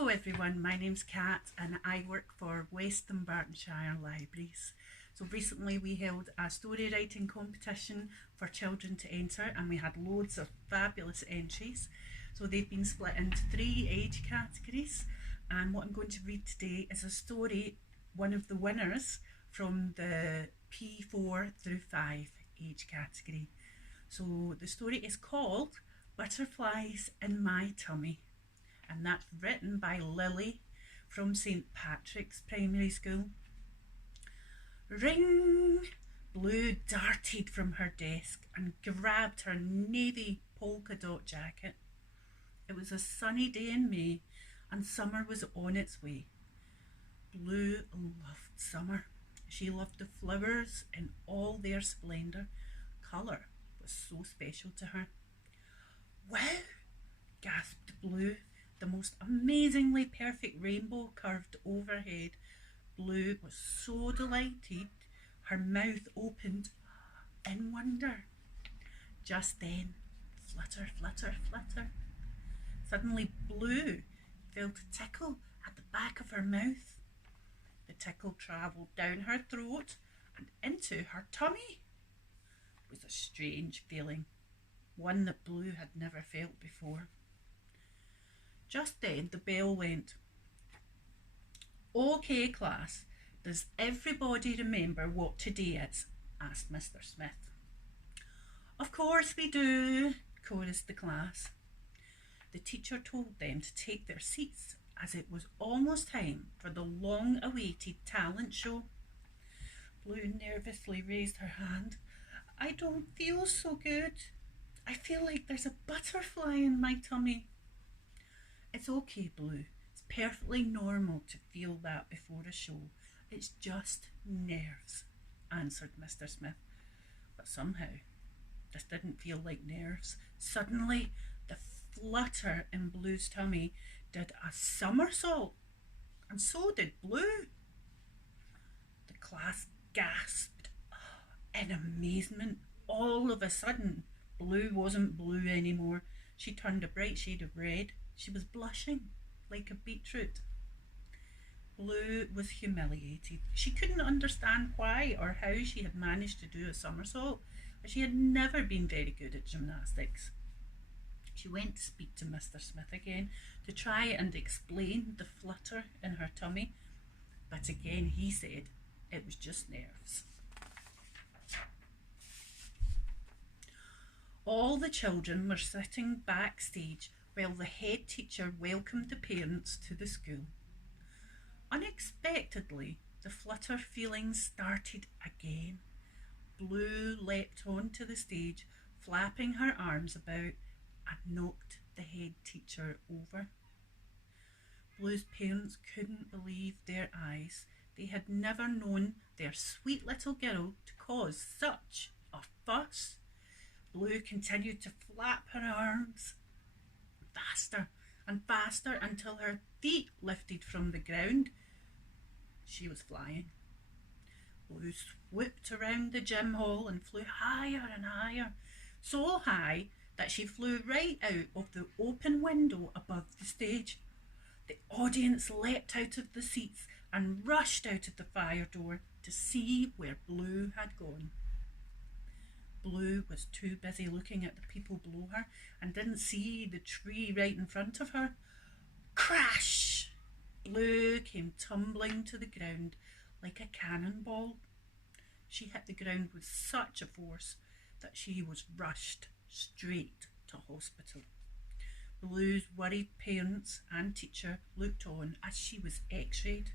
Hello everyone, my name's Kat and I work for West Dunbartonshire Libraries. So recently we held a story writing competition for children to enter and we had loads of fabulous entries. So they've been split into 3 age categories, and what I'm going to read today is a story, one of the winners from the P4 through 5 age category. So the story is called Butterflies in My Tummy, and that's written by Lily from St Patrick's Primary School. Ring! Blue darted from her desk and grabbed her navy polka dot jacket. It was a sunny day in May and summer was on its way. Blue loved summer. She loved the flowers in all their splendour. Colour was so special to her. Wow! Gasped Blue. The most amazingly perfect rainbow curved overhead. Blue was so delighted, her mouth opened in wonder. Just then, flutter, flutter, flutter. Suddenly Blue felt a tickle at the back of her mouth. The tickle travelled down her throat and into her tummy. It was a strange feeling, one that Blue had never felt before. Just then the bell went. "Okay, class, does everybody remember what today is?" asked Mr. Smith. "Of course we do," chorused the class. The teacher told them to take their seats as it was almost time for the long-awaited talent show. Blue nervously raised her hand. "I don't feel so good. I feel like there's a butterfly in my tummy." "It's okay, Blue. It's perfectly normal to feel that before a show. It's just nerves," answered Mr. Smith. But somehow, this didn't feel like nerves. Suddenly, the flutter in Blue's tummy did a somersault, and so did Blue. The class gasped in amazement. All of a sudden, Blue wasn't blue anymore. She turned a bright shade of red. She was blushing like a beetroot. Blue was humiliated. She couldn't understand why or how she had managed to do a somersault, but she had never been very good at gymnastics. She went to speak to Mr. Smith again to try and explain the flutter in her tummy, but again he said it was just nerves. All the children were sitting backstage while the head teacher welcomed the parents to the school. Unexpectedly, the flutter feelings started again. Blue leapt onto the stage, flapping her arms about, and knocked the head teacher over. Blue's parents couldn't believe their eyes. They had never known their sweet little girl to cause such a fuss. Blue continued to flap her arms faster and faster until her feet lifted from the ground. She was flying. Blue swooped around the gym hall and flew higher and higher, so high that she flew right out of the open window above the stage. The audience leapt out of the seats and rushed out of the fire door to see where Blue had gone. Blue was too busy looking at the people below her and didn't see the tree right in front of her. Crash! Blue came tumbling to the ground like a cannonball. She hit the ground with such a force that she was rushed straight to hospital. Blue's worried parents and teacher looked on as she was x-rayed.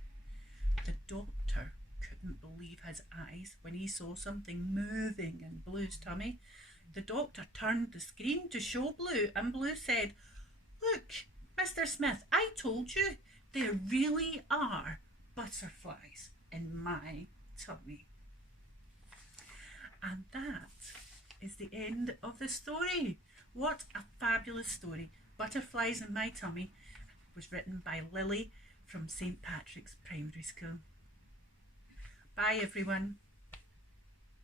The doctor couldn't believe his eyes when he saw something moving in Blue's tummy. The doctor turned the screen to show Blue, and Blue said, "Look, Mr. Smith, I told you, there really are butterflies in my tummy." And that is the end of the story. What a fabulous story. Butterflies in My Tummy was written by Lily from St Patrick's Primary School. Bye everyone.